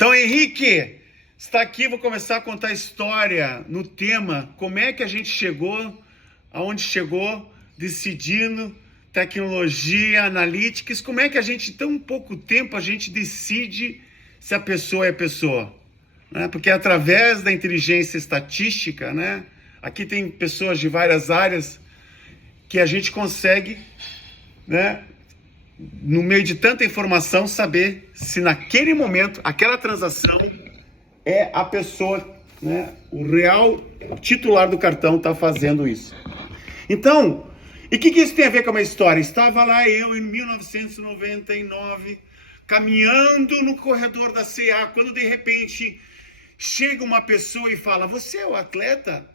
Então, Henrique, está aqui, vou começar a contar a história no tema, como é que a gente chegou, aonde chegou, decidindo tecnologia, analytics, como é que a gente, em tão pouco tempo, a gente decide se a pessoa é pessoa, né? Porque através da inteligência estatística, né? Aqui tem pessoas de várias áreas que a gente consegue, né, no meio de tanta informação, saber se naquele momento, aquela transação é a pessoa, né, o real titular do cartão está fazendo isso. Então, e o que isso tem a ver com a minha história? Estava lá eu em 1999, caminhando no corredor da C&A, quando de repente chega uma pessoa e fala: "Você é o atleta?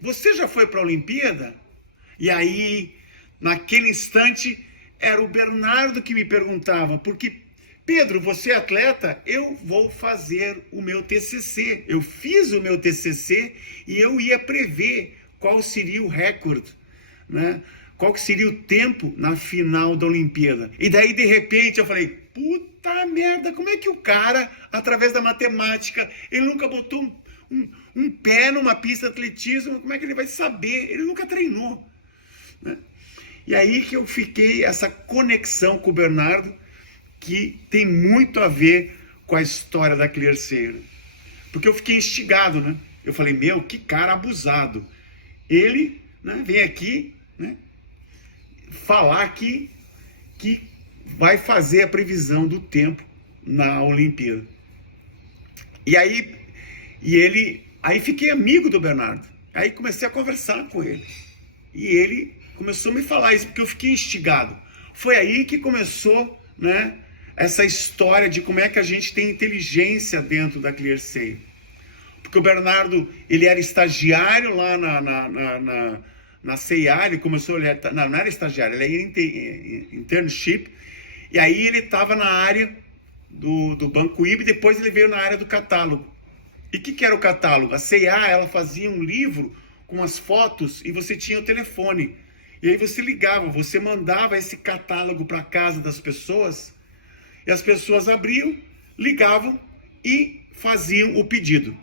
Você já foi para a Olimpíada?" E aí, naquele instante, era o Bernardo que me perguntava, porque: "Pedro, você é atleta? Eu vou fazer o meu TCC. Eu fiz o meu TCC e eu ia prever qual seria o recorde, né? Qual que seria o tempo na final da Olimpíada." E daí, de repente, eu falei: puta merda, como é que o cara, através da matemática, ele nunca botou um pé numa pista de atletismo, como é que ele vai saber? Ele nunca treinou, né? E aí que eu fiquei, essa conexão com o Bernardo, que tem muito a ver com a história da ClearSale. Porque eu fiquei instigado, né? Eu falei: meu, que cara abusado. Ele, né, vem aqui, né, falar que vai fazer a previsão do tempo na Olimpíada. E aí, aí fiquei amigo do Bernardo. Aí comecei a conversar com ele. E ele começou a me falar isso, porque eu fiquei instigado. Foi aí que começou, né, essa história de como é que a gente tem inteligência dentro da ClearSale. Porque o Bernardo, ele era estagiário lá na C&A, ele começou, não era estagiário, ele era internship, e aí ele estava na área do Banco IB, depois ele veio na área do catálogo. E o que era o catálogo? A C&A, ela fazia um livro com as fotos e você tinha o telefone. E aí você ligava, você mandava esse catálogo para casa das pessoas, e as pessoas abriam, ligavam e faziam o pedido.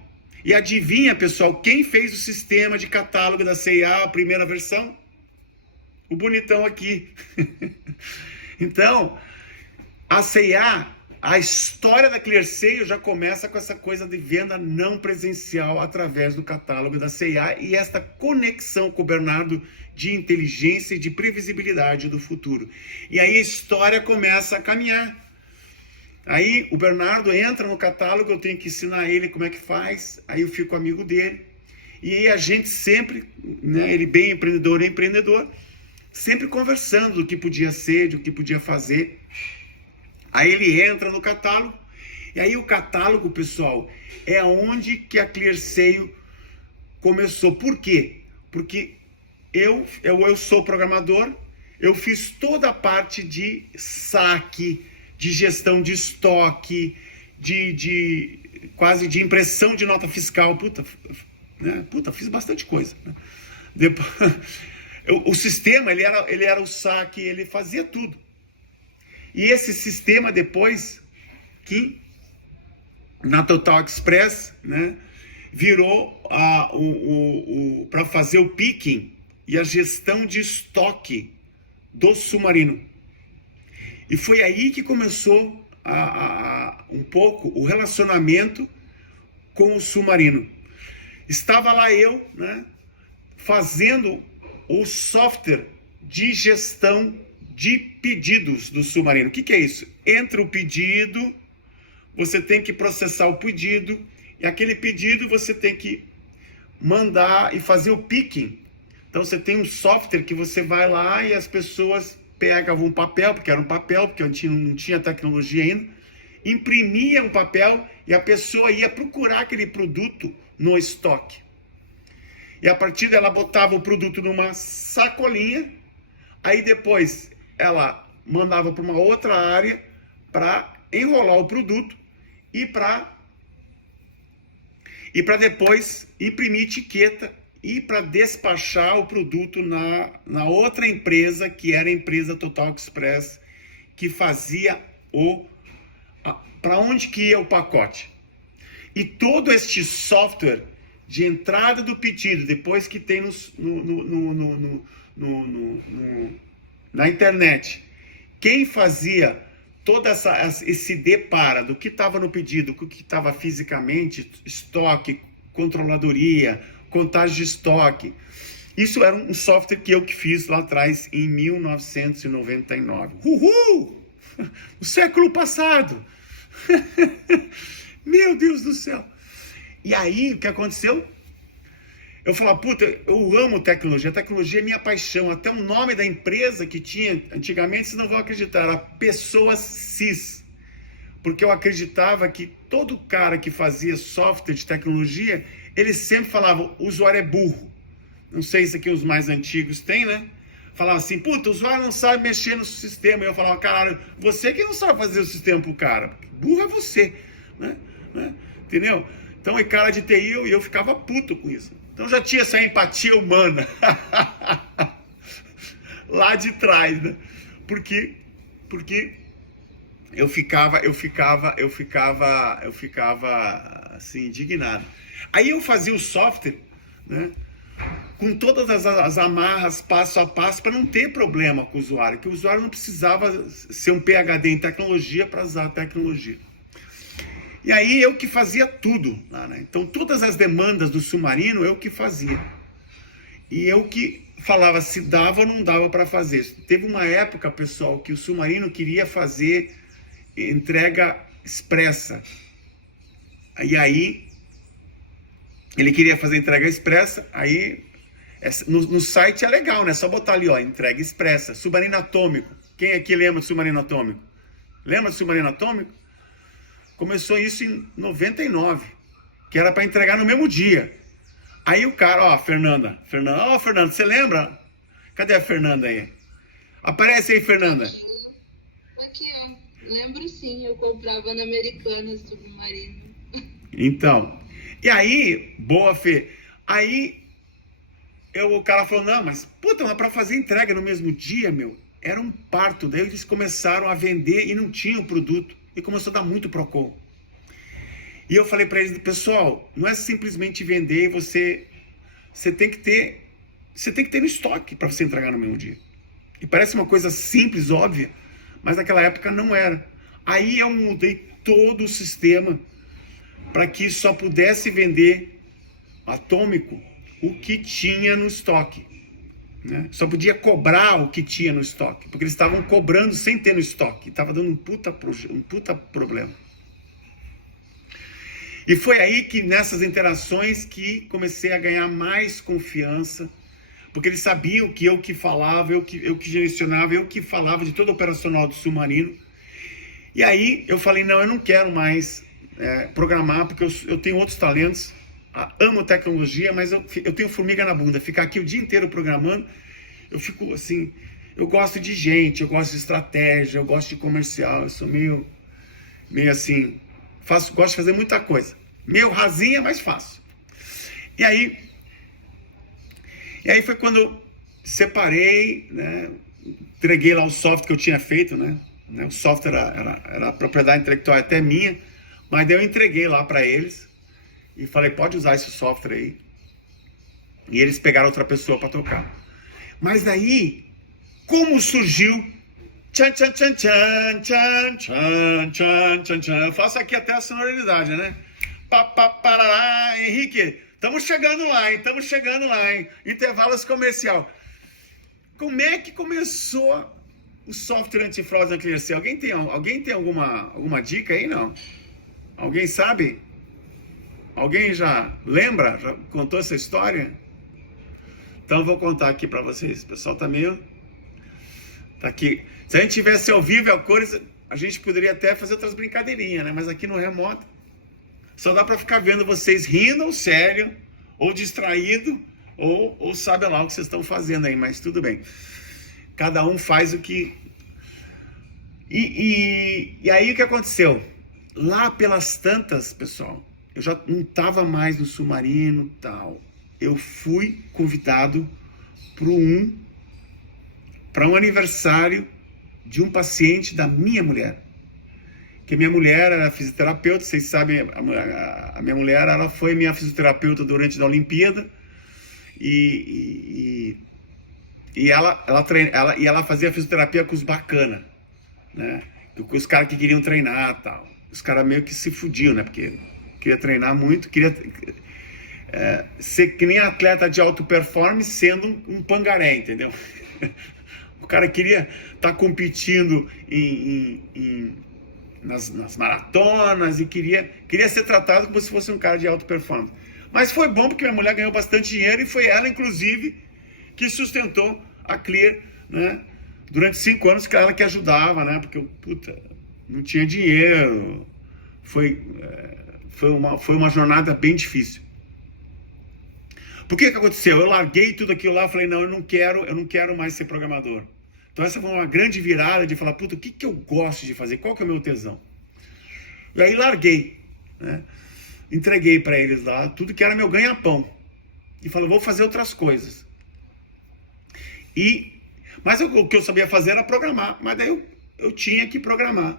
E adivinha, pessoal, quem fez o sistema de catálogo da C&A, a primeira versão? O bonitão aqui. Então, a C&A, a história da ClearSale já começa com essa coisa de venda não presencial através do catálogo da C&A e esta conexão com o Bernardo de inteligência e de previsibilidade do futuro. E aí a história começa a caminhar. Aí o Bernardo entra no catálogo, eu tenho que ensinar ele como é que faz, aí eu fico amigo dele. E aí a gente sempre, né, ele bem empreendedor, sempre conversando do que podia ser, do que podia fazer. Aí ele entra no catálogo, e aí o catálogo, pessoal, é onde que a ClearSale começou. Por quê? Porque eu sou programador, eu fiz toda a parte de saque, de gestão de estoque, quase de impressão de nota fiscal. Fiz bastante coisa, né? Depois, o sistema, ele era o saque, ele fazia tudo. E esse sistema depois, que na Total Express, né, virou para fazer o picking e a gestão de estoque do submarino. E foi aí que começou um pouco o relacionamento com o submarino. Estava lá eu, né, fazendo o software de gestão de pedidos do submarino. O que é isso? Entra o pedido, você tem que processar o pedido, e aquele pedido você tem que mandar e fazer o picking. Então você tem um software que você vai lá e as pessoas pegavam um papel, porque era um papel, porque não tinha tecnologia ainda, imprimia um papel e a pessoa ia procurar aquele produto no estoque. E a partir dela botava o produto numa sacolinha, aí depois ela mandava para uma outra área para enrolar o produto e para depois imprimir etiqueta e para despachar o produto na outra empresa, que era a empresa Total Express, que fazia para onde que ia o pacote. E todo este software de entrada do pedido, depois que tem na internet, quem fazia todo esse depara do que estava no pedido, com o que estava fisicamente, estoque, controladoria, contagem de estoque. Isso era um software que eu que fiz lá atrás, em 1999. Uhul! O século passado! Meu Deus do céu! E aí, o que aconteceu? Eu falava, puta, eu amo tecnologia, a tecnologia é minha paixão. Até o nome da empresa que tinha antigamente, vocês não vão acreditar, era Pessoas CIS. Porque eu acreditava que todo cara que fazia software de tecnologia, ele sempre falava, o usuário é burro. Não sei se aqui os mais antigos têm, né? Falava assim, puta, o usuário não sabe mexer no sistema. E eu falava, caralho, você que não sabe fazer o sistema pro cara. Burro é você, né? Entendeu? Então é cara de TI e eu ficava puto com isso. Então já tinha essa empatia humana lá de trás, né? Porque eu ficava assim indignado. Aí eu fazia o software, né? Com todas as amarras passo a passo para não ter problema com o usuário, que o usuário não precisava ser um PhD em tecnologia para usar a tecnologia. E aí eu que fazia tudo lá, né? Então todas as demandas do Submarino eu que fazia. E eu que falava se dava ou não dava para fazer. Teve uma época, pessoal, que o Submarino queria fazer entrega expressa. E aí ele queria fazer entrega expressa, aí no site é legal, né? Só botar ali, ó, entrega expressa, Submarino Atômico. Quem aqui lembra do Submarino Atômico? Lembra do Submarino Atômico? Começou isso em 99, que era para entregar no mesmo dia. Aí o cara, ó, Fernanda, você lembra? Cadê a Fernanda aí? Aparece aí, Fernanda. Aqui, ó. Lembro sim, eu comprava na Americanas Submarino. Então, e aí, boa Fê, aí o cara falou, não, mas puta, mas para fazer entrega no mesmo dia, meu, era um parto. Daí eles começaram a vender e não tinham produto. E começou a dar muito Procon. E eu falei para eles, pessoal, não é simplesmente vender e você tem que ter no estoque para você entregar no mesmo dia. E parece uma coisa simples, óbvia, mas naquela época não era. Aí eu mudei todo o sistema para que só pudesse vender Atômico o que tinha no estoque. Né? Só podia cobrar o que tinha no estoque, porque eles estavam cobrando sem ter no estoque, estava dando um puta problema. E foi aí que nessas interações que comecei a ganhar mais confiança, porque eles sabiam que eu que falava, eu que direcionava, eu que falava de todo o operacional do Submarino. E aí eu falei, não, eu não quero mais programar, porque eu tenho outros talentos. Amo tecnologia, mas eu tenho formiga na bunda. Ficar aqui o dia inteiro programando, eu fico assim, eu gosto de gente, eu gosto de estratégia, eu gosto de comercial, eu sou meio assim, gosto de fazer muita coisa. Meio rasinha, mas faço. E aí foi quando eu separei, né, entreguei lá o software que eu tinha feito, né? O software era propriedade intelectual até minha, mas daí eu entreguei lá para eles. E falei, pode usar esse software aí. E eles pegaram outra pessoa para tocar. Mas daí, como surgiu? Tchan, tchan, tchan, tchan, tchan, tchan, tchan, tchan, tchan. Eu faço aqui até a sonoridade, né? Parará, Henrique, estamos chegando lá, hein? Intervalos comercial. Como é que começou o software antifraude na ClearSale? Alguém tem alguma dica aí, não? Alguém sabe? Alguém já lembra? Já contou essa história? Então eu vou contar aqui para vocês. O pessoal tá aqui. Se a gente tivesse ao vivo e a cores, a gente poderia até fazer outras brincadeirinhas, né? Mas aqui no remoto, só dá para ficar vendo vocês rindo ou sério, ou distraído, ou sabe lá o que vocês estão fazendo aí, mas tudo bem. Cada um faz o que... E aí o que aconteceu? Lá pelas tantas, pessoal, eu já não estava mais no Submarino e tal. Eu fui convidado para um aniversário de um paciente da minha mulher. que minha mulher era fisioterapeuta, vocês sabem, a minha mulher, ela foi minha fisioterapeuta durante a Olimpíada, e ela fazia fisioterapia com os bacana, né? Com os caras que queriam treinar e tal. Os caras meio que se fudiam, né? Porque queria treinar muito, queria ser que nem atleta de alta performance sendo um pangaré, entendeu? O cara queria estar competindo nas maratonas e queria ser tratado como se fosse um cara de alta performance. Mas foi bom porque minha mulher ganhou bastante dinheiro e foi ela, inclusive, que sustentou a Clear, né? Durante 5 anos, que ela que ajudava, né? Porque eu, não tinha dinheiro. Foi uma jornada bem difícil. Por que aconteceu? Eu larguei tudo aquilo lá, falei, não, eu não quero mais ser programador. Então essa foi uma grande virada de falar, o que eu gosto de fazer? Qual que é o meu tesão? E aí larguei, né? Entreguei para eles lá tudo que era meu ganha-pão. E falei, vou fazer outras coisas. Mas o que eu sabia fazer era programar. Mas daí eu tinha que programar.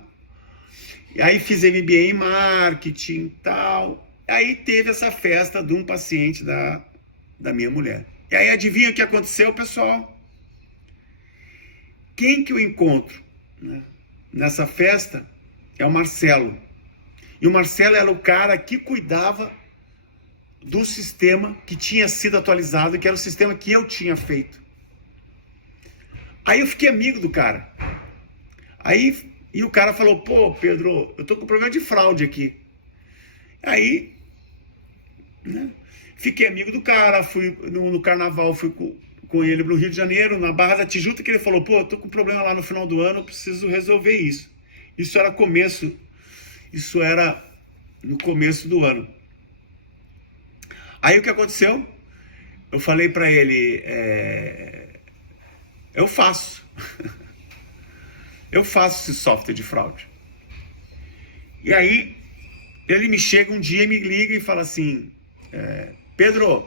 E aí fiz MBA em marketing e tal. Aí teve essa festa de um paciente da minha mulher. E aí adivinha o que aconteceu, pessoal? Quem que eu encontro, né, nessa festa é o Marcelo. E o Marcelo era o cara que cuidava do sistema que tinha sido atualizado, que era o sistema que eu tinha feito. Aí eu fiquei amigo do cara. E o cara falou, Pedro, eu tô com problema de fraude aqui. Aí, né, fiquei amigo do cara, fui no carnaval, fui com ele pro Rio de Janeiro, na Barra da Tijuca, que ele falou, eu tô com problema lá no final do ano, eu preciso resolver isso. Isso era no começo do ano. Aí o que aconteceu? Eu falei para ele, eu faço esse software de fraude. E aí ele me chega um dia e me liga e fala assim, Pedro,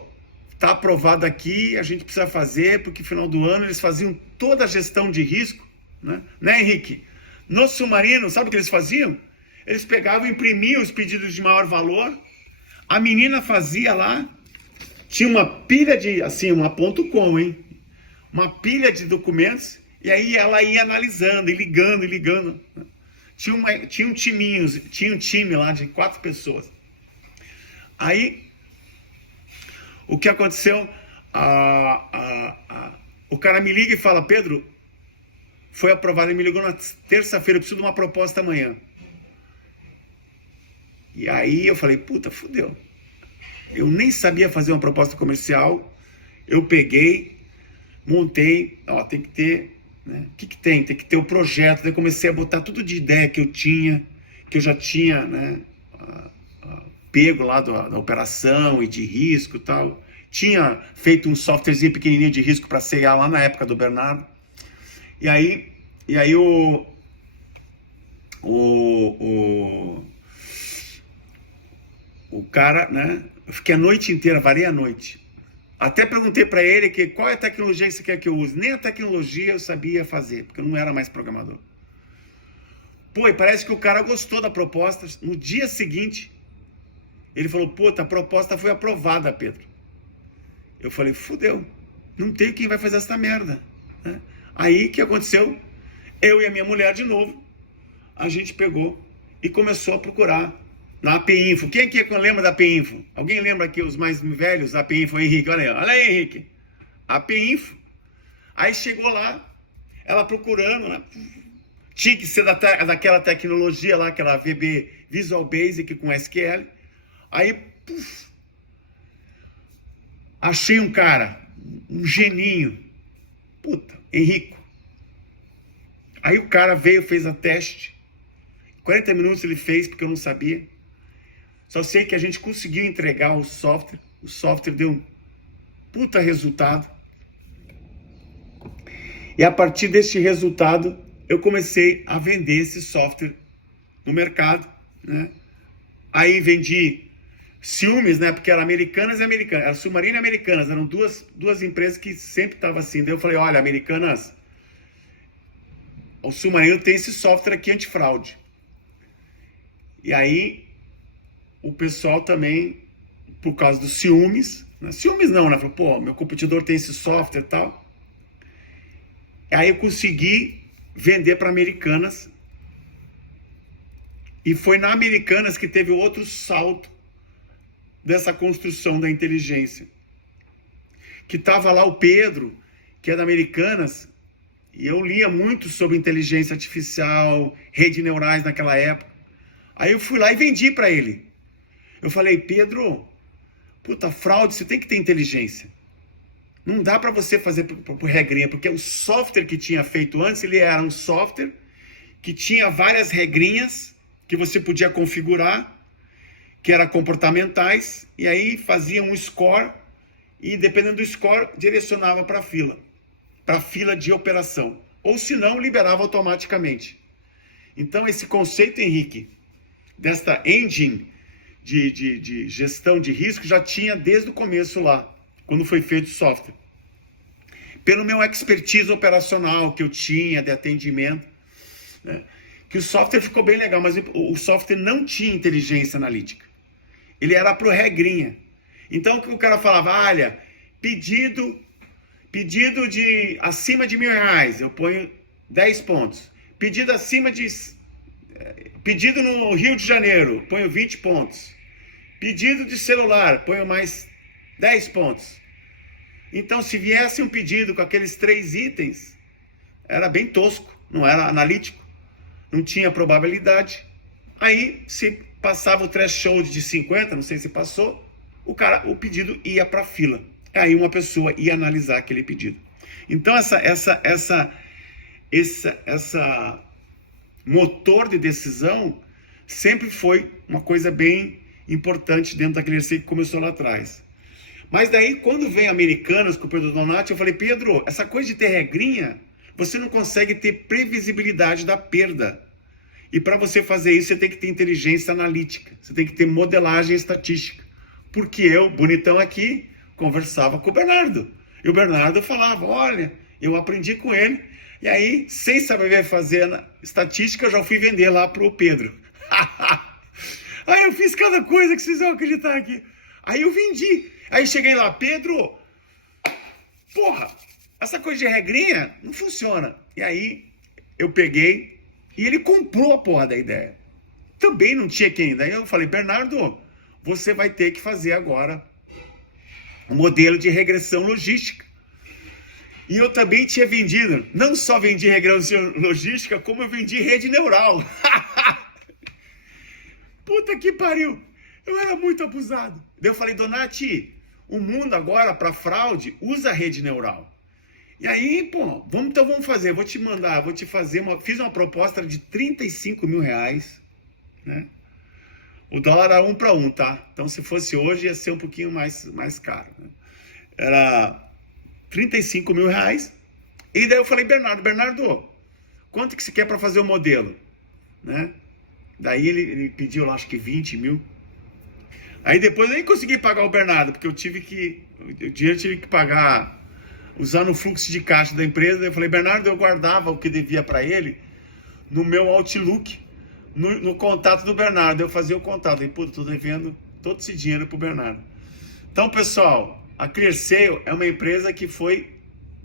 tá aprovado aqui, a gente precisa fazer, porque no final do ano eles faziam toda a gestão de risco, né, Henrique? No Submarino, sabe o que eles faziam? Eles pegavam e imprimiam os pedidos de maior valor, a menina fazia lá, tinha uma pilha de, assim, uma .com, hein? Uma pilha de documentos, e aí ela ia analisando, e ligando. Tinha um time lá de 4 pessoas. Aí, o que aconteceu? O cara me liga e fala, Pedro, foi aprovado, ele me ligou na terça-feira, eu preciso de uma proposta amanhã. E aí eu falei, fudeu. Eu nem sabia fazer uma proposta comercial, eu peguei, montei, tem que ter, né? O que tem? Tem que ter o projeto. Daí comecei a botar tudo de ideia que eu já tinha, né, pego lá da operação e de risco e tal. Tinha feito um softwarezinho pequenininho de risco para CA lá na época do Bernardo. E aí o cara, né, eu fiquei a noite inteira, varei a noite. Até perguntei para ele qual é a tecnologia que você quer que eu use. Nem a tecnologia eu sabia fazer, porque eu não era mais programador. E parece que o cara gostou da proposta. No dia seguinte, ele falou, a proposta foi aprovada, Pedro. Eu falei, fudeu, não tem quem vai fazer essa merda, né? Aí, o que aconteceu? Eu e a minha mulher, de novo, a gente pegou e começou a procurar na API Info. Quem aqui lembra da API Info? Alguém lembra aqui, os mais velhos, da API Info? Henrique, olha aí, Henrique. API Info. Aí chegou lá, ela procurando, né? Tinha que ser daquela tecnologia lá, aquela VB Visual Basic com SQL. Aí, achei um cara, um geninho, Henrico. Aí o cara veio, fez a teste, 40 minutos ele fez, porque eu não sabia. Só sei que a gente conseguiu entregar o software deu um resultado. E a partir deste resultado, eu comecei a vender esse software no mercado, né? Aí vendi Ciúmes, né? Porque era Americanas e Americanas, era Submarino e Americanas, eram duas empresas que sempre estavam assim. Daí eu falei, olha, Americanas, o Submarino tem esse software aqui antifraude. E aí o pessoal também, por causa dos ciúmes, né? Ciúmes não, né? Falou, pô, meu competidor tem esse software e tal. Aí eu consegui vender para Americanas. E foi na Americanas que teve outro salto dessa construção da inteligência. Que estava lá o Pedro, que é da Americanas, e eu lia muito sobre inteligência artificial, redes neurais naquela época. Aí eu fui lá e vendi para ele. Eu falei, Pedro, puta, fraude, você tem que ter inteligência. Não dá para você fazer por regrinha, porque o software que tinha feito antes, ele era um software que tinha várias regrinhas que você podia configurar, que eram comportamentais, e aí fazia um score, e dependendo do score, direcionava para a fila de operação. Ou se não, liberava automaticamente. Então, esse conceito, Henrique, desta engine de gestão de risco, já tinha desde o começo lá, quando foi feito o software. Pelo meu expertise operacional que eu tinha de atendimento, né, que o software ficou bem legal, mas o software não tinha inteligência analítica. Ele era pro regrinha. Então o cara falava, olha, pedido de acima de R$1.000, eu ponho 10 pontos. Pedido no Rio de Janeiro, ponho 20 pontos. Pedido de celular, ponho mais 10 pontos. Então, se viesse um pedido com aqueles 3 itens, era bem tosco, não era analítico, não tinha probabilidade. Aí, se passava o threshold de 50, não sei se passou, o pedido ia para a fila. Aí uma pessoa ia analisar aquele pedido. Então, essa motor de decisão sempre foi uma coisa bem importante dentro daquele receita que começou lá atrás. Mas daí, quando vem Americanas com o Pedro Donati, eu falei, Pedro, essa coisa de ter regrinha, você não consegue ter previsibilidade da perda. E para você fazer isso, você tem que ter inteligência analítica, você tem que ter modelagem estatística. Porque eu, bonitão aqui, conversava com o Bernardo. E o Bernardo falava, olha, eu aprendi com ele. E aí, sem saber fazer estatística, eu já fui vender lá para o Pedro. Aí eu fiz cada coisa que vocês vão acreditar aqui. Aí eu vendi. Aí cheguei lá, Pedro, porra, essa coisa de regrinha não funciona. E aí eu peguei e ele comprou a porra da ideia. Também não tinha quem. Daí eu falei, Bernardo, você vai ter que fazer agora um modelo de regressão logística. E eu também tinha vendido, não só vendi regressão logística, como eu vendi rede neural. Puta que pariu, eu era muito abusado. Daí eu falei, Donati, o mundo agora para fraude usa rede neural. E aí, pô, vamos fazer, fiz uma proposta de R$35 mil, né? O dólar era 1 para 1, tá? Então se fosse hoje ia ser um pouquinho mais caro, né? Era R$35 mil. E daí eu falei, Bernardo, quanto que você quer para fazer o modelo? Né? Daí ele pediu lá, acho que 20 mil. Aí depois eu nem consegui pagar o Bernardo, porque o dinheiro tive que pagar, usar no fluxo de caixa da empresa. Daí eu falei, Bernardo, eu guardava o que devia para ele no meu Outlook, no contato do Bernardo. Eu fazia o contato. Falei, puta, tô devendo todo esse dinheiro pro Bernardo. Então, pessoal, a ClearSale é uma empresa que foi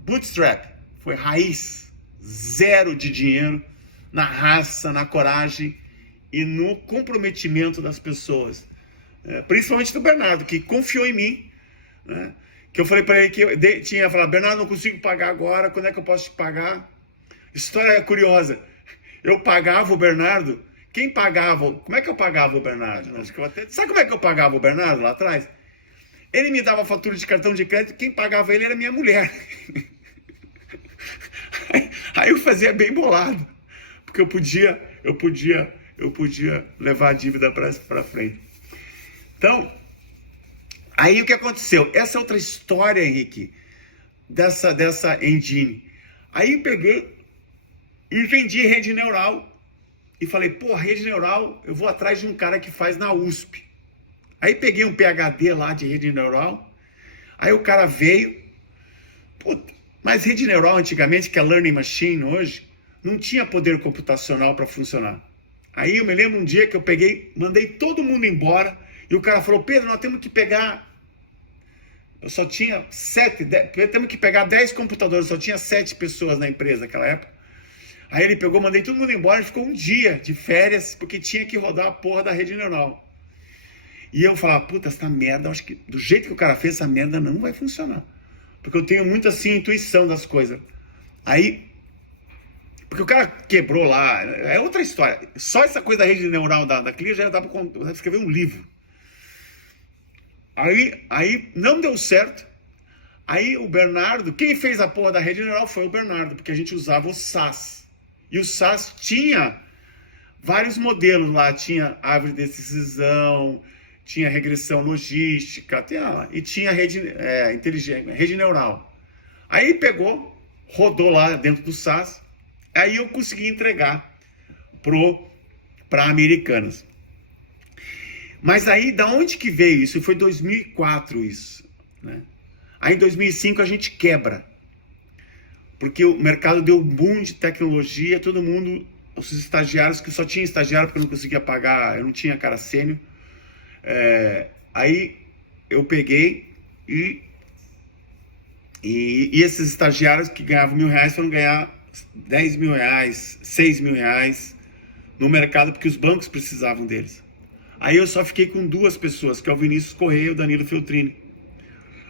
bootstrap, foi raiz, zero de dinheiro, na raça, na coragem e no comprometimento das pessoas. Principalmente do Bernardo, que confiou em mim, né? Que eu falei para ele que eu tinha falado, Bernardo, não consigo pagar agora, quando é que eu posso te pagar? História curiosa, eu pagava o Bernardo, quem pagava, como é que eu pagava o Bernardo? Sabe como é que eu pagava o Bernardo lá atrás? Ele me dava fatura de cartão de crédito, quem pagava ele era minha mulher. Aí eu fazia bem bolado, porque eu podia levar a dívida para frente. Então, aí o que aconteceu? Essa é outra história, Henrique, dessa engine. Aí eu peguei e vendi rede neural. E falei, pô, rede neural, eu vou atrás de um cara que faz na USP. Aí peguei um PhD lá de rede neural. Aí o cara veio. Puta, mas rede neural antigamente, que é learning machine hoje, não tinha poder computacional para funcionar. Aí eu me lembro um dia que eu peguei, mandei todo mundo embora, e o cara falou, Pedro, nós temos que pegar, eu só tinha 10, temos que pegar 10 computadores, só tinha 7 pessoas na empresa naquela época. Aí ele pegou, mandei todo mundo embora, ele ficou um dia de férias, porque tinha que rodar a porra da rede neural. E eu falava, puta, essa merda, acho que do jeito que o cara fez, essa merda não vai funcionar. Porque eu tenho muito assim, intuição das coisas. Aí, porque o cara quebrou lá, é outra história. Só essa coisa da rede neural da Clear já dá pra escrever um livro. Aí não deu certo. Aí o Bernardo, quem fez a porra da rede neural foi o Bernardo, porque a gente usava o SAS. E o SAS tinha vários modelos lá, tinha árvore de decisão, tinha regressão logística, e tinha rede inteligente, rede neural. Aí pegou, rodou lá dentro do SAS, aí eu consegui entregar para Americanas. Mas aí, da onde que veio isso? Foi 2004 isso, né? Aí em 2005 a gente quebra, porque o mercado deu um boom de tecnologia, todo mundo, os estagiários, que só tinha estagiário porque eu não conseguia pagar, eu não tinha cara sênior. Aí eu peguei e esses estagiários que ganhavam R$1.000 foram ganhar R$10.000, R$6.000 no mercado, porque os bancos precisavam deles. Aí eu só fiquei com 2 pessoas, que é o Vinícius Correia e o Danilo Feltrini.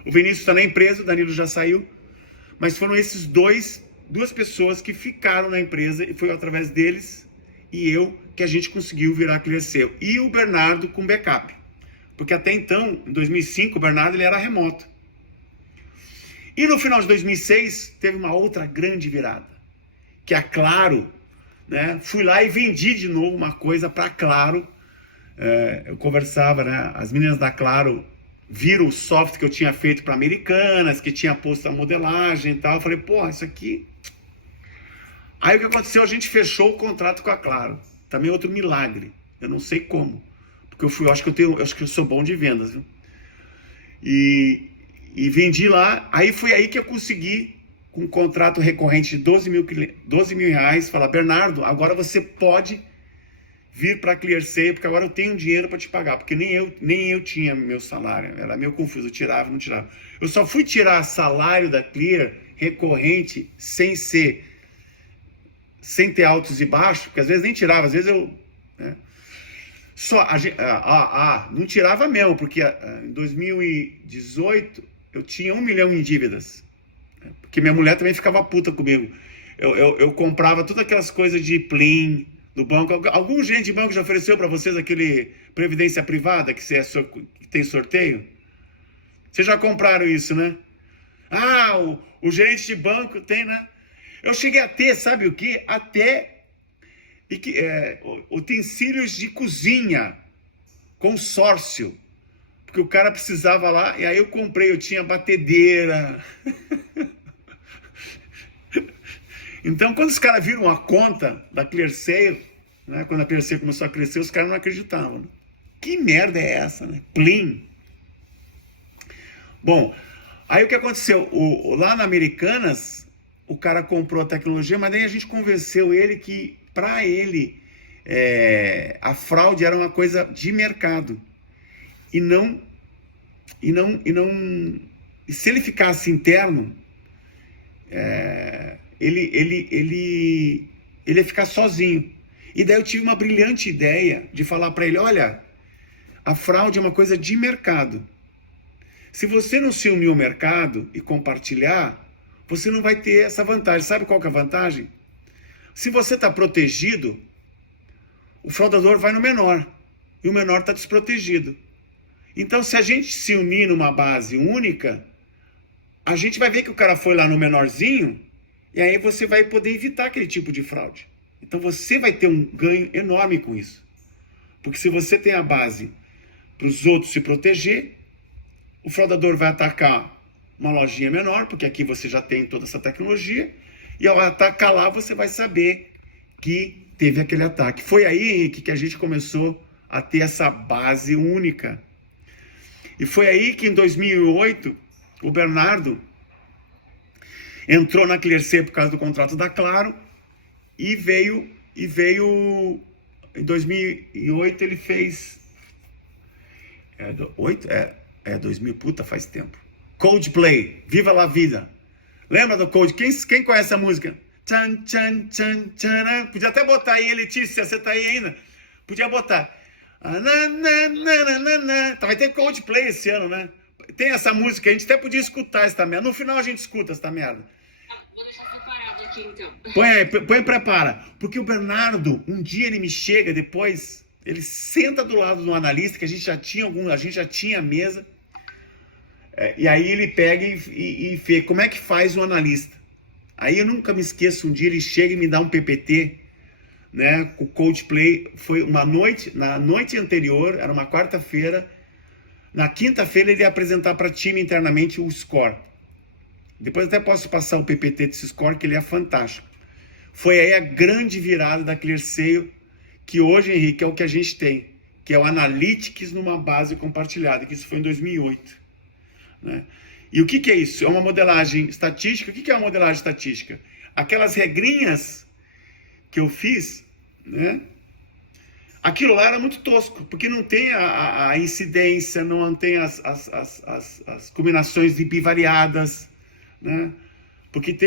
O Vinícius está na empresa, o Danilo já saiu, mas foram esses 2 pessoas que ficaram na empresa, e foi através deles e eu que a gente conseguiu virar ClearSale. E o Bernardo com backup, porque até então, em 2005, o Bernardo ele era remoto. E no final de 2006, teve uma outra grande virada, que a Claro, né, fui lá e vendi de novo uma coisa para a Claro. Eu conversava, né, as meninas da Claro viram o software que eu tinha feito para Americanas, que tinha posto a modelagem e tal. Eu falei, porra, isso aqui... Aí o que aconteceu? A gente fechou o contrato com a Claro. Também outro milagre. Eu não sei como. Porque eu acho que eu sou bom de vendas, viu? E vendi lá. Aí foi aí que eu consegui, com um contrato recorrente de R$12.000, falar, Bernardo, agora você pode vir para a ClearSale, porque agora eu tenho dinheiro para te pagar, porque nem eu tinha meu salário, era meio confuso, eu tirava, não tirava. Eu só fui tirar salário da Clear recorrente sem ter altos e baixos, porque às vezes nem tirava, às vezes eu... Né, não tirava mesmo, porque em 2018 eu tinha 1 milhão em dívidas, porque minha mulher também ficava puta comigo. Eu comprava todas aquelas coisas de Plim, do banco. Algum gente de banco já ofereceu para vocês aquele previdência privada que tem sorteio? Vocês já compraram isso, né? O gerente de banco tem, né? Eu cheguei a ter, sabe o que? Até utensílios de cozinha, consórcio, porque o cara precisava lá, e aí eu comprei, eu tinha batedeira. Então, quando os caras viram a conta da ClearSale, né, quando a ClearSale começou a crescer, os caras não acreditavam. Né? Que merda é essa, né? Plim. Bom, aí o que aconteceu? Lá na Americanas, o cara comprou a tecnologia, mas daí a gente convenceu ele que, para ele, a fraude era uma coisa de mercado. E se ele ficasse interno, ele ia ficar sozinho. E daí eu tive uma brilhante ideia de falar para ele, olha, a fraude é uma coisa de mercado. Se você não se unir ao mercado e compartilhar, você não vai ter essa vantagem. Sabe qual que é a vantagem? Se você está protegido, o fraudador vai no menor, e o menor está desprotegido. Então, se a gente se unir numa base única, a gente vai ver que o cara foi lá no menorzinho, e aí você vai poder evitar aquele tipo de fraude. Então você vai ter um ganho enorme com isso. Porque se você tem a base para os outros se proteger, o fraudador vai atacar uma lojinha menor, porque aqui você já tem toda essa tecnologia, e ao atacar lá você vai saber que teve aquele ataque. Foi aí, Henrique, que a gente começou a ter essa base única. E foi aí que em 2008 o Bernardo entrou na ClearSale por causa do contrato da Claro e veio em 2008 ele fez... 2000, puta, faz tempo. Coldplay, Viva la Vida. Lembra do Coldplay? Quem conhece a música? Tchan, tchan, tchan, tchan. Podia até botar aí, Letícia, você tá aí ainda? Podia botar. Vai ter Coldplay esse ano, né? Tem essa música, a gente até podia escutar essa merda. No final a gente escuta essa merda. Vou deixar preparado aqui então. Põe aí, prepara. Porque o Bernardo, um dia ele me chega, depois ele senta do lado do analista, que a gente já tinha a mesa. E aí ele pega e vê como é que faz o analista. Aí eu nunca me esqueço, um dia ele chega e me dá um PPT, né? O Coldplay foi uma noite, na noite anterior, era uma quarta-feira. Na quinta-feira ele ia apresentar para time internamente o score. Depois até posso passar o PPT desse score, que ele é fantástico. Foi aí a grande virada da ClearSale, que hoje, Henrique, é o que a gente tem, que é o Analytics numa base compartilhada, que isso foi em 2008. Né? E o que é isso? É uma modelagem estatística. O que é uma modelagem estatística? Aquelas regrinhas que eu fiz, né? Aquilo lá era muito tosco, porque não tem a incidência, não tem as combinações de bivariadas, né? Porque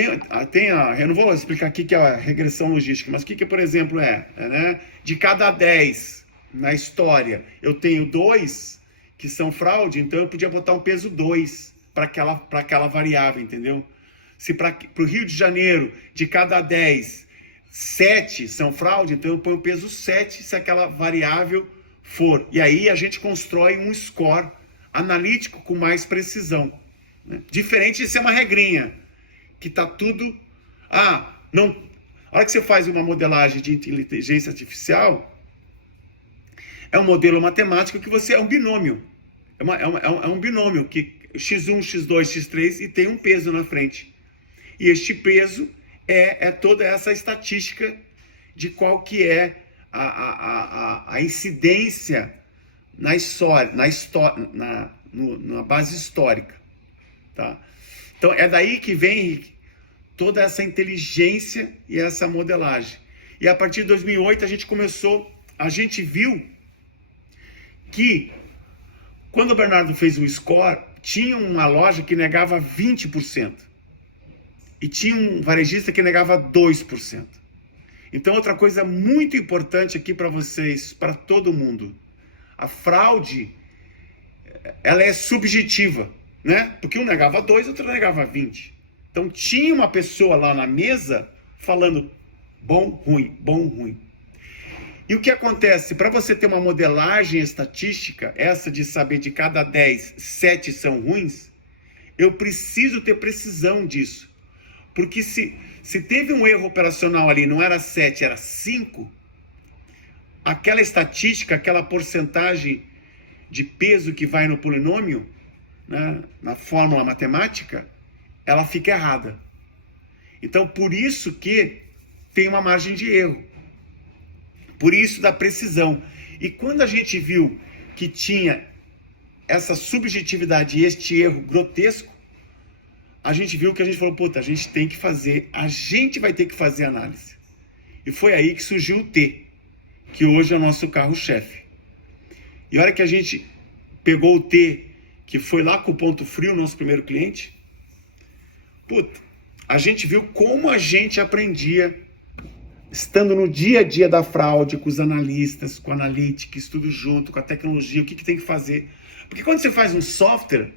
eu não vou explicar aqui que é a regressão logística, mas o que por exemplo, né? De cada 10 na história, eu tenho 2 que são fraude, então eu podia botar um peso 2 para aquela variável, entendeu? Se para o Rio de Janeiro, de cada 10, 7 são fraude, então eu ponho o peso 7 se aquela variável for. E aí a gente constrói um score analítico com mais precisão. Né? Diferente de ser uma regrinha, que está tudo... não... A hora que você faz uma modelagem de inteligência artificial, é um modelo matemático que você é um binômio. É um binômio que x1, x2, x3 e tem um peso na frente. E este peso é toda essa estatística de qual que é a incidência na base histórica. Tá? Então é daí que vem, Henrique, toda essa inteligência e essa modelagem. E a partir de 2008 a gente viu que quando o Bernardo fez o score, tinha uma loja que negava 20%. E tinha um varejista que negava 2%. Então, outra coisa muito importante aqui para vocês, para todo mundo. A fraude, ela é subjetiva, né? Porque um negava 2, outro negava 20. Então, tinha uma pessoa lá na mesa falando bom, ruim, bom, ruim. E o que acontece? Para você ter uma modelagem estatística, essa de saber de cada 10, 7 são ruins, eu preciso ter precisão disso. Porque se teve um erro operacional ali, não era 7, era 5, aquela estatística, aquela porcentagem de peso que vai no polinômio, né, na fórmula matemática, ela fica errada. Então, por isso que tem uma margem de erro. Por isso da precisão. E quando a gente viu que tinha essa subjetividade e este erro grotesco, a gente viu que a gente falou, puta, a gente vai ter que fazer análise. E foi aí que surgiu o T, que hoje é o nosso carro-chefe. E a hora que a gente pegou o T, que foi lá com o Ponto Frio, nosso primeiro cliente, puta, a gente viu como a gente aprendia estando no dia a dia da fraude, com os analistas, com o analytics, tudo junto, com a tecnologia, o que tem que fazer. Porque quando você faz um software,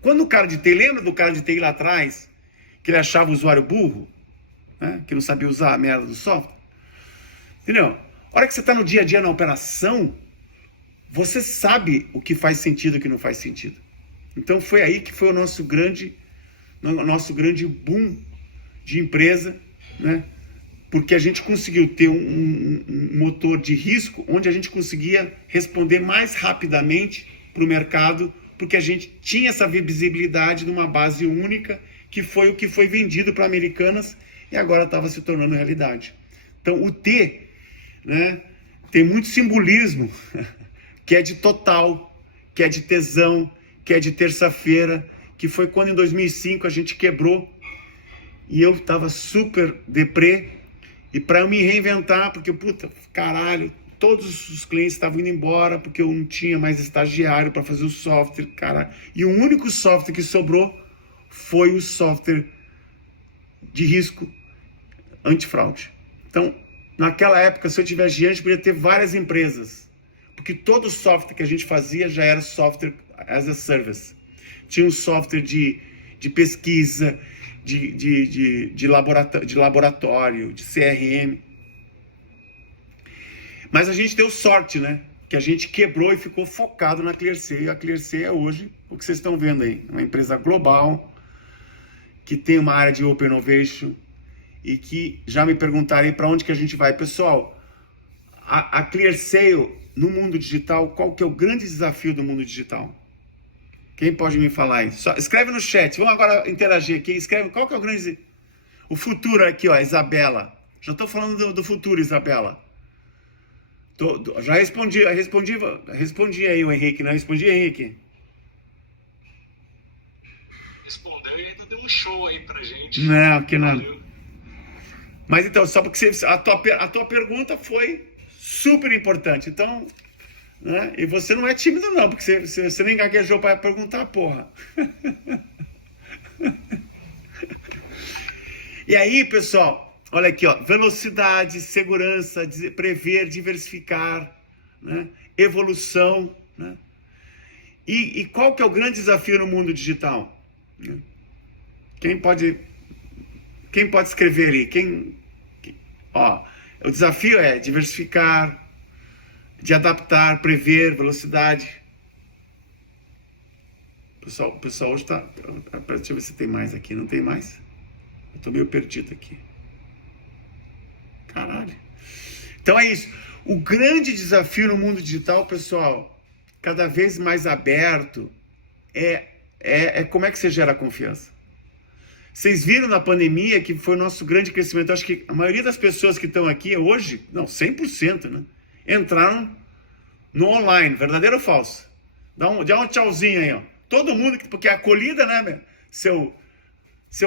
quando o cara de TI, lembra do cara de TI lá atrás, que ele achava o usuário burro, né? Que não sabia usar a merda do software? Entendeu? A hora que você está no dia a dia na operação, você sabe o que faz sentido e o que não faz sentido. Então foi aí que foi o nosso grande boom de empresa, né? Porque a gente conseguiu ter um motor de risco onde a gente conseguia responder mais rapidamente para o mercado, porque a gente tinha essa visibilidade numa base única, que foi o que foi vendido para Americanas e agora estava se tornando realidade. Então o T, né, tem muito simbolismo, que é de total, que é de tesão, que é de terça-feira, que foi quando em 2005 a gente quebrou e eu estava super deprê. E para eu me reinventar, porque, puta, caralho, todos os clientes estavam indo embora porque eu não tinha mais estagiário para fazer o software, cara. E o único software que sobrou foi o software de risco antifraude. Então, naquela época, se eu tivesse dinheiro, eu poderia ter várias empresas, porque todo software que a gente fazia já era software as a service. Tinha um software de pesquisa, de laboratório, de CRM. Mas a gente deu sorte, né? Que a gente quebrou e ficou focado na ClearSale. E a ClearSale é hoje o que vocês estão vendo aí. Uma empresa global, que tem uma área de Open Innovation e que já me perguntarem para onde que a gente vai. Pessoal, a ClearSale no mundo digital, qual que é o grande desafio do mundo digital? Quem pode me falar aí? Só escreve no chat. Vamos agora interagir aqui. Escreve qual que é o grande... O futuro aqui, ó, Isabela. Já estou falando do futuro, Isabela. Já respondi aí o Henrique, não respondi, Henrique? Respondeu e ainda deu um show aí pra gente. Não, que não. Valeu. Mas então, só porque a tua pergunta foi super importante. Então, né? E você não é tímido não, porque você nem gaguejou para perguntar, porra. E aí, pessoal, olha aqui, ó, velocidade, segurança, prever, diversificar, né? Evolução, né? E qual que é o grande desafio no mundo digital? Quem pode escrever ali? Ó, o desafio é diversificar, de adaptar, prever, velocidade. O pessoal hoje está... Deixa eu ver se tem mais aqui. Não tem mais? Eu tô meio perdido aqui. Caralho. Então é isso. O grande desafio no mundo digital, pessoal, cada vez mais aberto, é como é que você gera confiança. Vocês viram na pandemia que foi o nosso grande crescimento. Eu acho que a maioria das pessoas que estão aqui hoje, não, 100%, né? Entraram no online, verdadeiro ou falso? Dá um tchauzinho aí, ó. Todo mundo, porque é acolhida, né, seu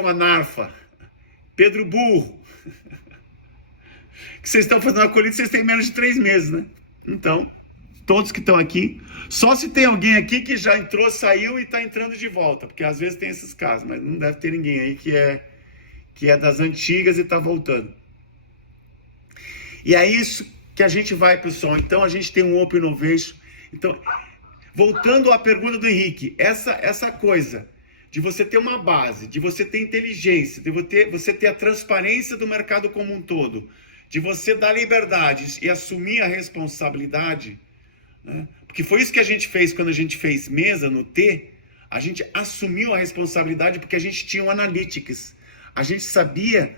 anarfa, Pedro Burro, que vocês estão fazendo acolhida, vocês têm menos de 3 meses, né? Então, todos que estão aqui, só se tem alguém aqui que já entrou, saiu e está entrando de volta, porque às vezes tem esses casos, mas não deve ter ninguém aí que é das antigas e está voltando. E é isso que a gente vai, pessoal. Então, a gente tem um Open Innovation. Então, voltando à pergunta do Henrique, essa coisa de você ter uma base, de você ter inteligência, de você ter a transparência do mercado como um todo, de você dar liberdade e assumir a responsabilidade, né? Porque foi isso que a gente fez quando a gente fez mesa no T. A gente assumiu a responsabilidade porque a gente tinha um analytics. A gente sabia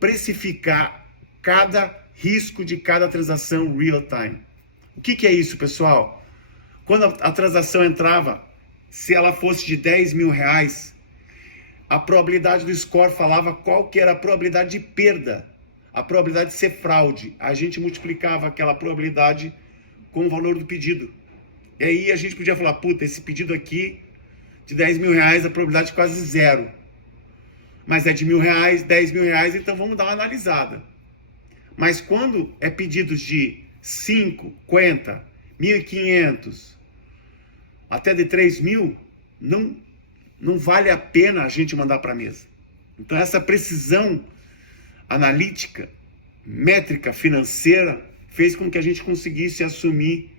precificar cada risco de cada transação real time. O que é isso, pessoal? Quando a transação entrava, se ela fosse de 10 mil reais, a probabilidade do score falava qual que era a probabilidade de perda, a probabilidade de ser fraude. A gente multiplicava aquela probabilidade com o valor do pedido. E aí a gente podia falar, puta, esse pedido aqui de 10 mil reais, a probabilidade é quase zero. Mas é de R$1.000, 10 mil reais, então vamos dar uma analisada. Mas quando é pedidos de 50, 1.500, até de 3 mil, não vale a pena a gente mandar para a mesa. Então essa precisão analítica, métrica, financeira, fez com que a gente conseguisse assumir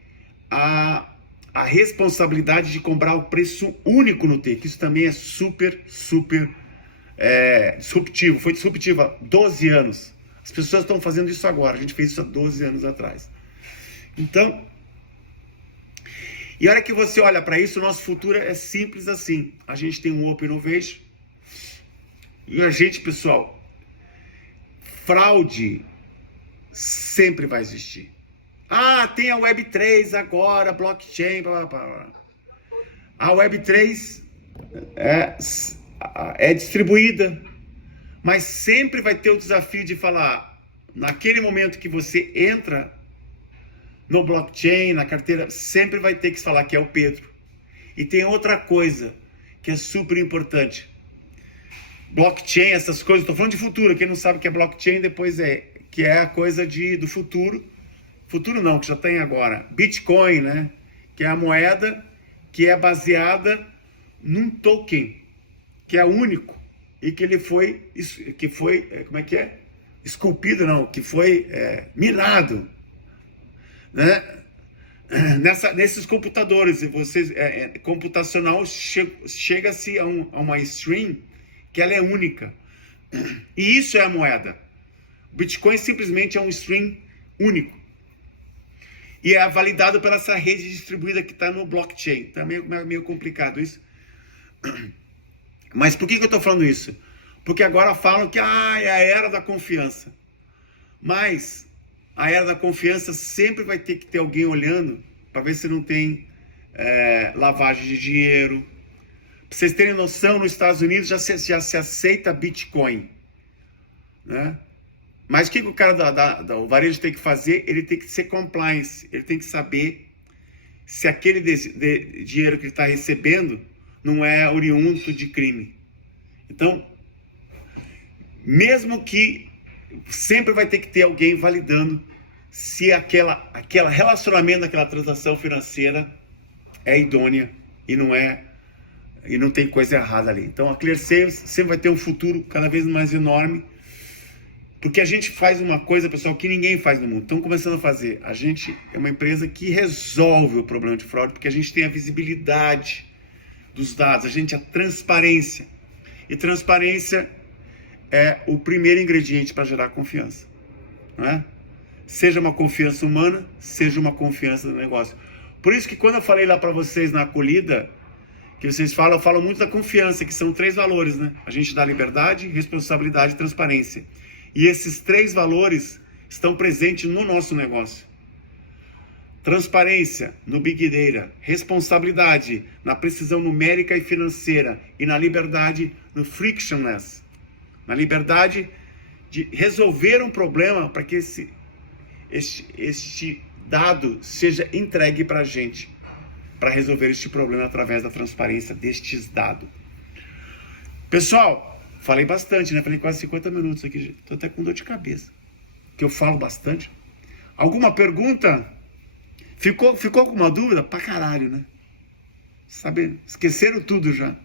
a responsabilidade de comprar o preço único no T, que isso também é super disruptivo. Foi disruptivo há 12 anos. As pessoas estão fazendo isso agora. A gente fez isso há 12 anos atrás. Então, e a hora que você olha para isso, o nosso futuro é simples assim. A gente tem um Open Innovation e a gente, pessoal, fraude sempre vai existir. Ah, tem a Web3 agora, blockchain, blá, blá, blá. A Web3 é distribuída, mas sempre vai ter o desafio de falar, naquele momento que você entra no blockchain, na carteira, sempre vai ter que falar que é o Pedro. E tem outra coisa que é super importante. Blockchain, essas coisas, estou falando de futuro, quem não sabe o que é blockchain, depois que é a coisa do futuro, futuro não, que já tem agora, Bitcoin, né? Que é a moeda que é baseada num token, que é único, e que ele foi, como é que é? Esculpido, não, que foi minado, né? Nesses computadores, vocês, computacional, chega-se a uma stream que ela é única. E isso é a moeda. O Bitcoin simplesmente é um stream único. E é validado pela essa rede distribuída que está no blockchain. Tá meio complicado isso. Mas por que eu estou falando isso? Porque agora falam que é a era da confiança. Mas a era da confiança sempre vai ter que ter alguém olhando para ver se não tem lavagem de dinheiro. Para vocês terem noção, nos Estados Unidos já se aceita Bitcoin, né? Mas o que o cara do varejo tem que fazer? Ele tem que ser compliance, ele tem que saber se aquele dinheiro que ele está recebendo não é oriundo de crime. Então, mesmo que sempre vai ter que ter alguém validando se aquela relacionamento daquela transação financeira é idônea e não tem coisa errada ali. Então a ClearSales sempre vai ter um futuro cada vez mais enorme, porque a gente faz uma coisa, pessoal, que ninguém faz no mundo. Estão começando a fazer. A gente é uma empresa que resolve o problema de fraude, porque a gente tem a visibilidade dos dados, a transparência. E transparência é o primeiro ingrediente para gerar confiança, não é? Seja uma confiança humana, seja uma confiança no negócio. Por isso que quando eu falei lá para vocês na acolhida, que vocês falam, eu falo muito da confiança, que são 3 valores, né? A gente dá liberdade, responsabilidade e transparência. E esses 3 valores estão presentes no nosso negócio. Transparência no Big Data, responsabilidade na precisão numérica e financeira e na liberdade no frictionless. Na liberdade de resolver um problema para que este dado seja entregue para a gente, para resolver este problema através da transparência destes dados. Pessoal, falei bastante, né? Falei quase 50 minutos aqui, estou até com dor de cabeça, que eu falo bastante. Alguma pergunta? Ficou com uma dúvida? Pra caralho, né? Sabe, esqueceram tudo já.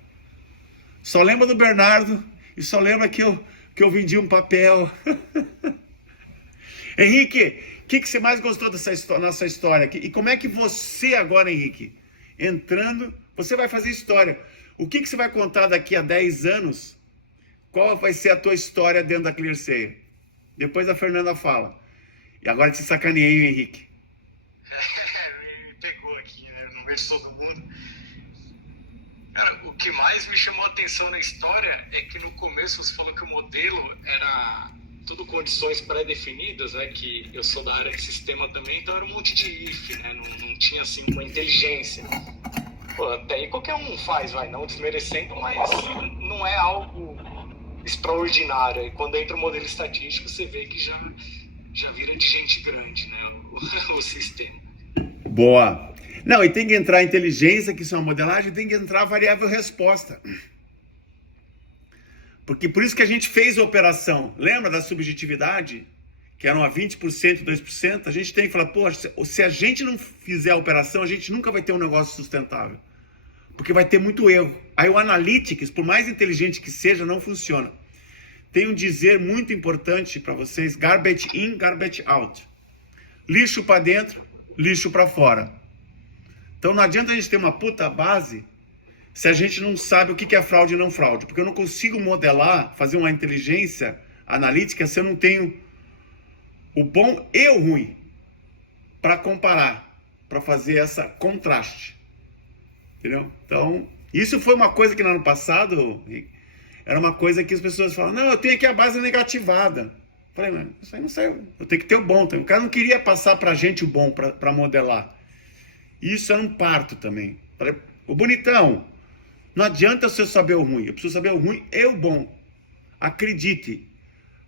Só lembra do Bernardo e só lembra que eu vendi um papel. Henrique, o que você mais gostou dessa nossa história aqui? E como é que você agora, Henrique, entrando, você vai fazer história. O que você vai contar daqui a 10 anos? Qual vai ser a tua história dentro da ClearSale? Depois a Fernanda fala. E agora te sacaneei, Henrique. Me pegou aqui, né? Não vejo todo mundo. Cara, o que mais me chamou a atenção na história é que no começo você falou que o modelo era tudo condições pré-definidas, né? Que eu sou da área de sistema também, então era um monte de if, né? Não tinha assim uma inteligência. Pô, até aí qualquer um faz, não desmerecendo, mas não é algo extraordinário. E quando entra o modelo estatístico, você vê que já vira de gente grande, né? O sistema. Boa. Não, e tem que entrar a inteligência, que isso é uma modelagem, tem que entrar a variável resposta. Porque por isso que a gente fez a operação. Lembra da subjetividade? Que eram a 20%, 2%? A gente tem que falar, poxa, se a gente não fizer a operação, a gente nunca vai ter um negócio sustentável. Porque vai ter muito erro. Aí o Analytics, por mais inteligente que seja, não funciona. Tem um dizer muito importante para vocês, garbage in, garbage out. Lixo para dentro, lixo para fora. Então não adianta a gente ter uma puta base se a gente não sabe o que é fraude e não fraude. Porque eu não consigo modelar, fazer uma inteligência analítica se eu não tenho o bom e o ruim para comparar, para fazer essa contraste. Entendeu? Então, isso foi uma coisa que no ano passado era uma coisa que as pessoas falam, não, eu tenho aqui a base negativada. Falei, mas isso aí não saiu. Eu tenho que ter o bom também. O cara não queria passar pra gente o bom para modelar. Isso era um parto também. Falei, ô bonitão, não adianta você saber o ruim. Eu preciso saber o ruim e o bom. Acredite.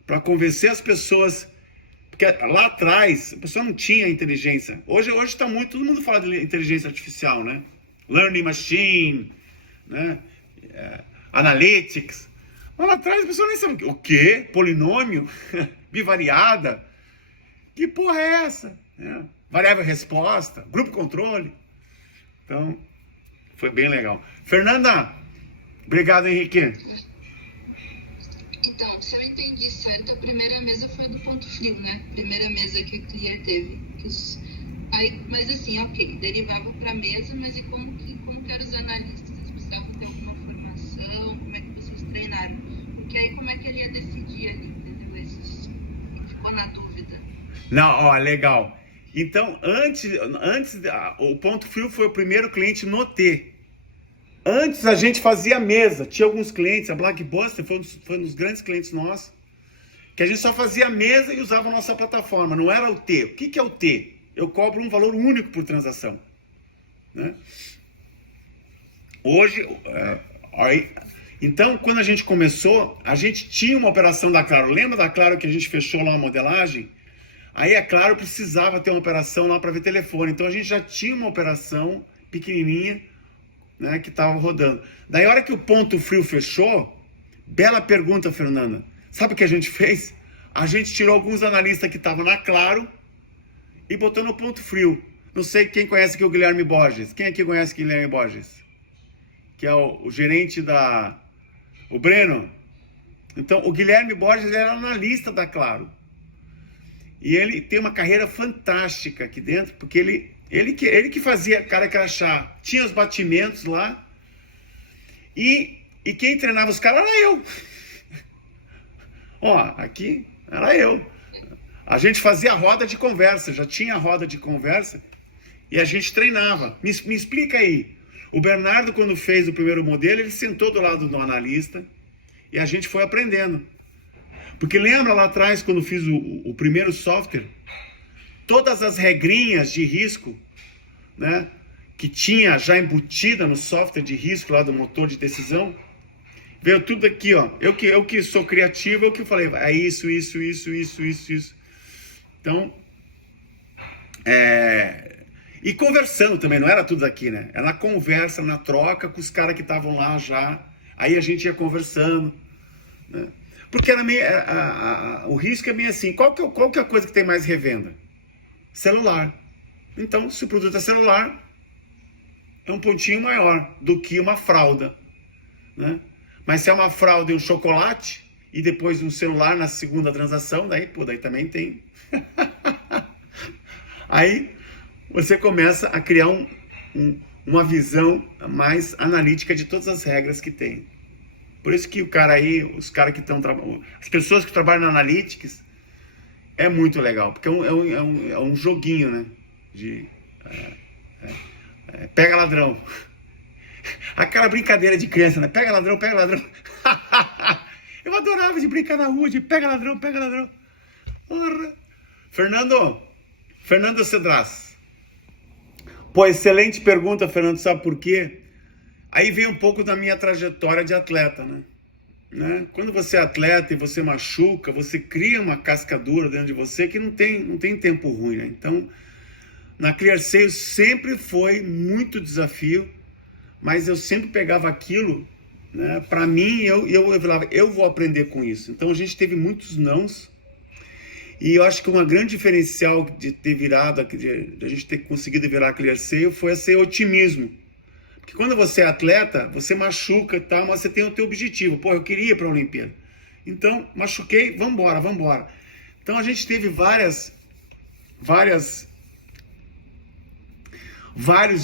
Para convencer as pessoas. Porque lá atrás, a pessoa não tinha inteligência. Hoje está muito, todo mundo fala de inteligência artificial, né? Learning machine, né? Analytics. Mas lá atrás a pessoa nem sabe o quê? Polinômio? Bivariada? Que porra é essa? né? Variável resposta, grupo controle. Então, foi bem legal. Fernanda, obrigado, Henrique. Então, se eu entendi certo, a primeira mesa foi a do ponto frio, né? Primeira mesa que a Clear teve. Aí, mas assim, ok, derivava para a mesa, mas e como que eram os analistas? Eles precisavam ter alguma formação? Como é que vocês treinaram? Porque aí como é que ele ia decidir ali, entendeu? Ficou na dúvida. Não, ó, legal. Então, antes o ponto frio foi o primeiro cliente no T. Antes a gente fazia mesa. Tinha alguns clientes, a Blockbuster foi um dos grandes clientes nossos, que a gente só fazia mesa e usava a nossa plataforma. Não era o T. O que é o T? Eu cobro um valor único por transação, né? Hoje, então, quando a gente começou, a gente tinha uma operação da Claro. Lembra da Claro que a gente fechou lá a modelagem? Aí a Claro precisava ter uma operação lá para ver telefone. Então a gente já tinha uma operação pequenininha, né, que estava rodando. Daí a hora que o ponto frio fechou, bela pergunta, Fernanda. Sabe o que a gente fez? A gente tirou alguns analistas que estavam na Claro e botou no ponto frio. Não sei quem conhece aqui o Guilherme Borges. Quem aqui conhece o Guilherme Borges? Que é o gerente da... O Breno. Então, o Guilherme Borges era analista da Claro. E ele tem uma carreira fantástica aqui dentro, porque ele que fazia cara crachá. Tinha os batimentos lá. E quem treinava os caras era eu. Ó, aqui era eu. A gente fazia roda de conversa, já tinha roda de conversa. E a gente treinava. Me explica aí. O Bernardo, quando fez o primeiro modelo, ele sentou do lado do analista. E a gente foi aprendendo. Porque lembra lá atrás, quando fiz o primeiro software, todas as regrinhas de risco, né, que tinha já embutida no software de risco lá do motor de decisão, veio tudo aqui, ó. Eu que sou criativo, eu que falei, é isso. Então, e conversando também, não era tudo aqui, né? Era na conversa, na troca com os caras que estavam lá já. Aí a gente ia conversando, né? Porque era meio, o risco é meio assim, qual que é a coisa que tem mais revenda? Celular. Então, se o produto é celular, é um pontinho maior do que uma fralda, né? Mas se é uma fralda e um chocolate, e depois um celular na segunda transação, daí também tem. Aí você começa a criar uma visão mais analítica de todas as regras que tem. Por isso que o cara aí, os caras que estão trabalhando, as pessoas que trabalham na Analytics, é muito legal, porque é um joguinho, né? De pega ladrão. Aquela brincadeira de criança, né? Pega ladrão, pega ladrão. Eu adorava de brincar na rua, de pega ladrão, pega ladrão. Porra. Fernando Cedras. Pô, excelente pergunta, Fernando, sabe por quê? Aí vem um pouco da minha trajetória de atleta, né? Quando você é atleta e você machuca, você cria uma cascadura dentro de você que não tem tempo ruim, né? Então, na ClearSale sempre foi muito desafio, mas eu sempre pegava aquilo, né? Para mim, eu falava, eu vou aprender com isso. Então, a gente teve muitos nãos, e eu acho que uma grande diferencial de ter virado, de a gente ter conseguido virar a ClearSale foi esse otimismo. Porque quando você é atleta, você machuca e tal, mas você tem o teu objetivo. Pô, eu queria ir para a Olimpíada. Então, machuquei, vambora. Então, a gente teve vários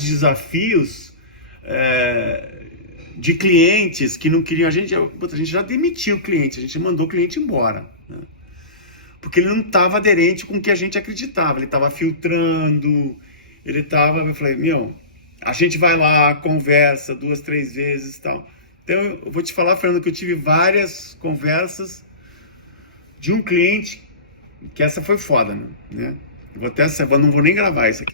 desafios de clientes que não queriam. A gente já demitiu o cliente, a gente mandou o cliente embora, né? Porque ele não estava aderente com o que a gente acreditava. Ele estava filtrando, eu falei, a gente vai lá, conversa 2, 3 vezes e tal. Então, eu vou te falar, Fernando, que eu tive várias conversas de um cliente, que essa foi foda, né? Não vou nem gravar isso aqui.